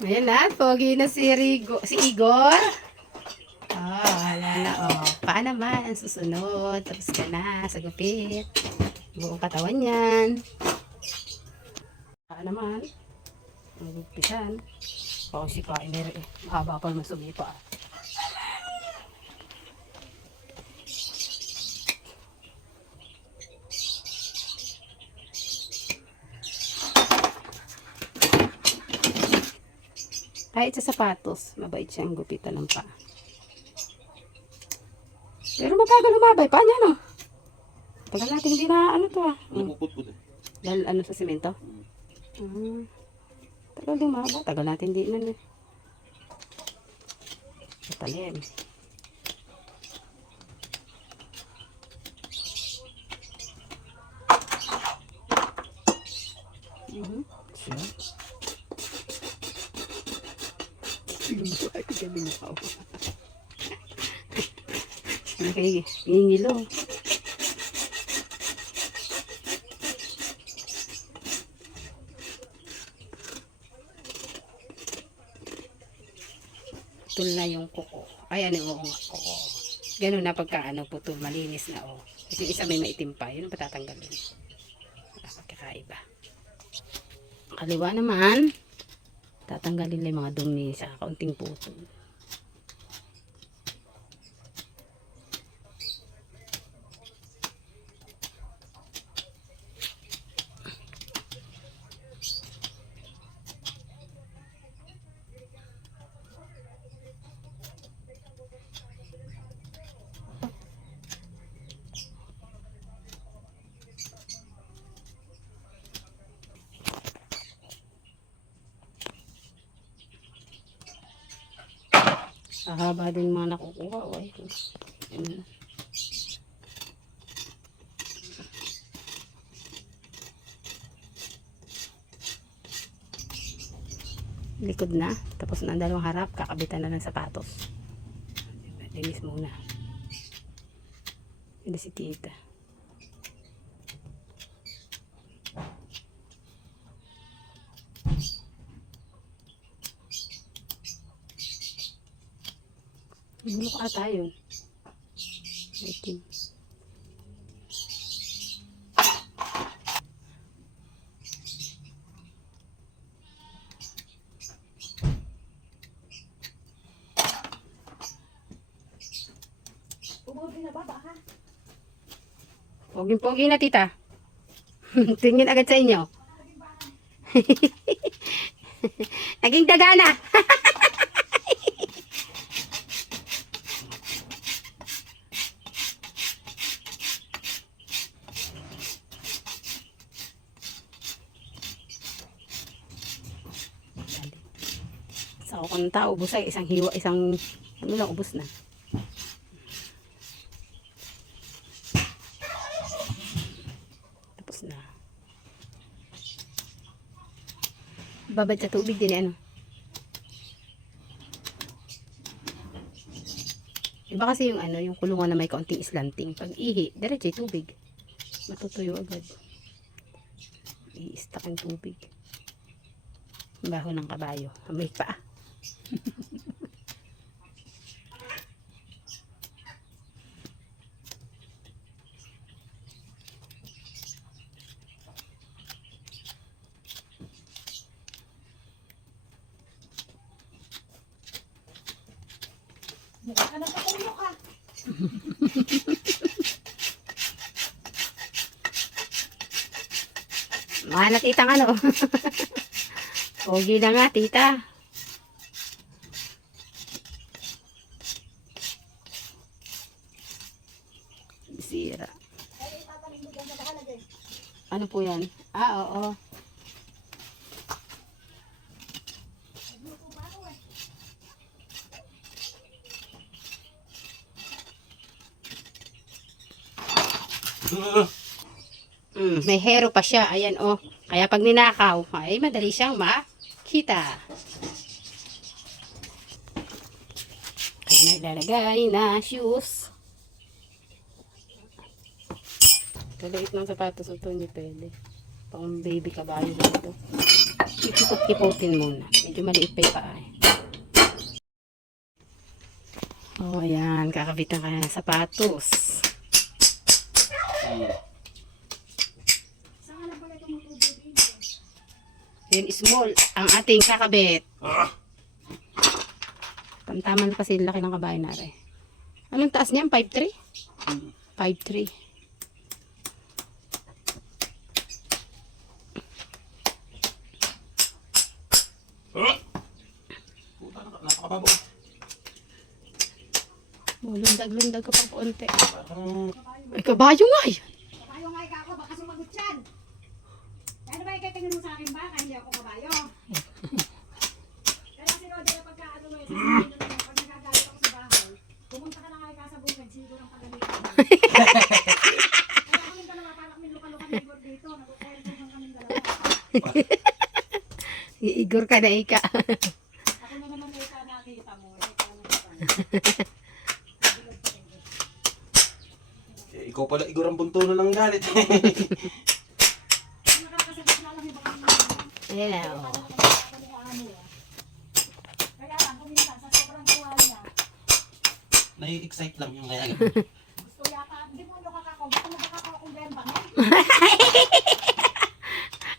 Ayan na, pogi na si, Rigo, si Igor. Oh, wala na. Oh, paa naman susunod. Tapos ka na sa gupit. Buong katawan yan. Paa naman. Ang gupitan. Oh, si kain na rin. Mahaba pa naman sumipa. Kahit sa sapatos, mabait siyang gupitan ng paa. Pero mabagal lumabay. Paano ano? Tagal natin hindi na ano to ah. Mm. Eh. Dahil ano sa simento? Ah. Tagal din mahaba. Tagal natin di na. Talim. Mhm. Siya. Ay, gabi na ako. Okay, ngingilo. putol na yung kuko. Ay, ano, nga, kuko. Ganun na pagka, ano, putol, malinis na, oh. Kasi yung isa may maitim pa, yun ang patatanggalin. Para magkakaiba. Kaliwa naman, tatanggalin lang mga dumi sa kaunting putol. Hahaba din mga nakukuha, oh, ay. Yun. likod na. Tapos na ang dalawang harap, kakabitan na ng sapatos. Linis muna. Hindi si tita. Bulok ata yun. Itim. Poging-pogi na tita. Tingin agad sa inyo. Naging daga na. Sa ako ng tao, ubos ay isang hiwa, isang ano lang, ubos na. Tapos na. Babad sa tubig din eh, ano. Iba kasi yung ano, yung kulungan na may kaunting islanting. Pag ihi, diretso tubig. Matutuyo agad. I-stack ang tubig. Baho ng kabayo. May pa. Mahal na titang ano. Pogi na nga, tita. Sira. Ano po yan? Ah, oo. Mm, may hero pa siya. Ayan, oh. Kaya pag ninakaw, ay madali siyang makita. Kaya naglalagay na shoes. Kaliit ng sapatos ito, hindi pwede. Pang baby kabayo na ito. Ikipot-kipotin muna. Medyo maliit pa yung paa eh. Oh, ayan. Kakabitan ka ng sapatos. Yun, small. Ang ating kakabit. Tamtaman pa sila laki ng kabayo na rin. Anong taas niyan? 5'3"? 5'3". Puta, napakababaw. Oh, lundag-lundag ka pa konti. Ay, kabayo nga eh. Kabayo nga ikaw ako, baka sumagot yan. Ano ba ikatingin mo sa akin ba? Kaya hindi ako kabayo si Roger, pagka ano mo, sasabihin na naman, pag nagagalit ako sa bahay, pumunta ka na nga ikaw sa bukid, siguro ng pagalitan. Kaya kami dalawa, parang kami luka-luka neighbor dito, nag-kwento lang kami dalawa. Iigor ka na ika. Ako na naman ikaw nakita mo, ikaw eh, ikaw pala, Igor ang bunto na ng galit. Ayan na, oh. Nai-excite lang yung kaya. gusto yata, hindi mo nyo kakakaw, gusto mo kakakaw kung ganyan ba?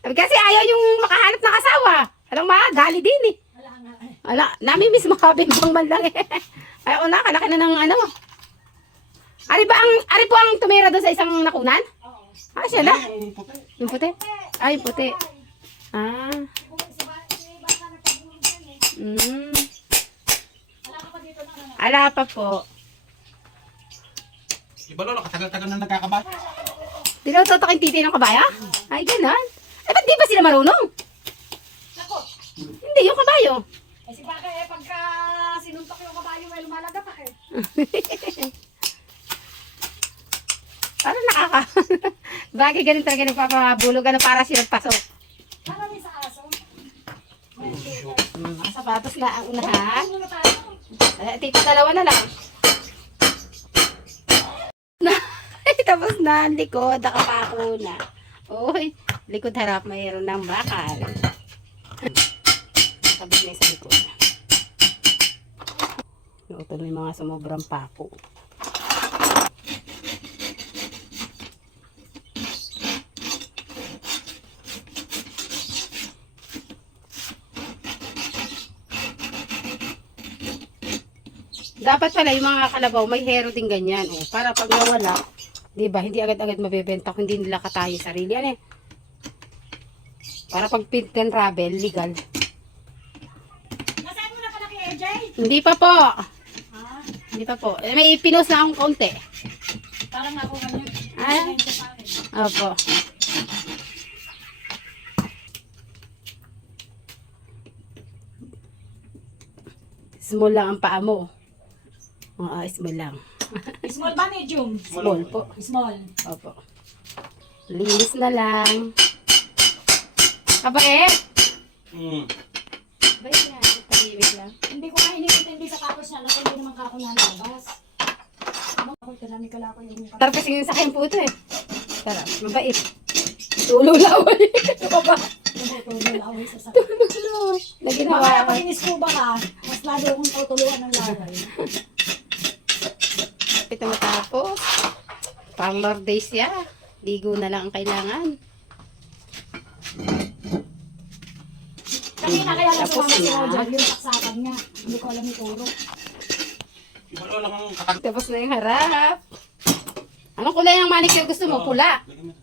Kasi ayaw yung makahanap ng asawa. Alam mo, gali din eh. Wala nga eh. Ala, namimiss makabimbang man lang eh. Ay, una, kalaki na ng ano. Ari ba ang, ari po ang tumira doon sa isang nakunan? Oo. Ah, siya na. Yung puti. Yung puti? Ay, puti. Ah, mm. Ala pa po. Iba lolo, katagal-tagal na nagkakabata. Tinututok yung titi ng kabaya? Ay, ganun. Ay, ba't di ba sila marunong? Hindi, yung kabayo. eh si Baka eh, pagka sinuntok yung kabayo, eh, lumalaga pa eh. Parang nakaka... Bagay ganun talaga nagpapabulog na para silang pasok. Para rin sa aso. Mga sapatos na ang unahan. Ano? Eh, tito, dalawa na lang. Na, tapos na ang likod, nakapako na. Uy, likod harap, mayroon ng bakal. Sabit na sa likod. Ito na mga sumobrang pako. Dapat pala yung mga kalabaw, may hero din ganyan. Oh, para pag nawala, di ba, hindi agad-agad mabebenta kung hindi nila katayo sarili. Ano eh? Para pag and travel, legal. Nasaan mo na pala kay? Hindi pa po. Ha? Hindi pa po. Eh, may ipinos na akong konti. Parang ako ganyan. Ah? Opo. Small lang ang paa mo. Oo, small lang. Small ba medium? Small po. Small. Opo. Linis na lang. Kabait! Hmm. Kabait na. Tahimik lang. Hindi ko nga inintindi sa kapos niya. Lalo hindi naman kako nalabas. Ano ako, tinami ka lang ako yung mukha. Kasi yung sa akin po ito eh. Tarap. Mabait. Tulo laway. Ano ka ba? Tumutuloy na away sa sakit. Na Baka ginawa ko. pag iniskuba ka, mas lalo akong tutulungan ng laway. Ito matapos. Parlor days ya. Ligo na lang ang kailangan. Kanina kaya lang Tapos na. Yung saksakan niya. Hindi ko alam ang katagal. Tapos na yung harap. Anong kulay ang manicure gusto mo? Pula. Lagyan mo.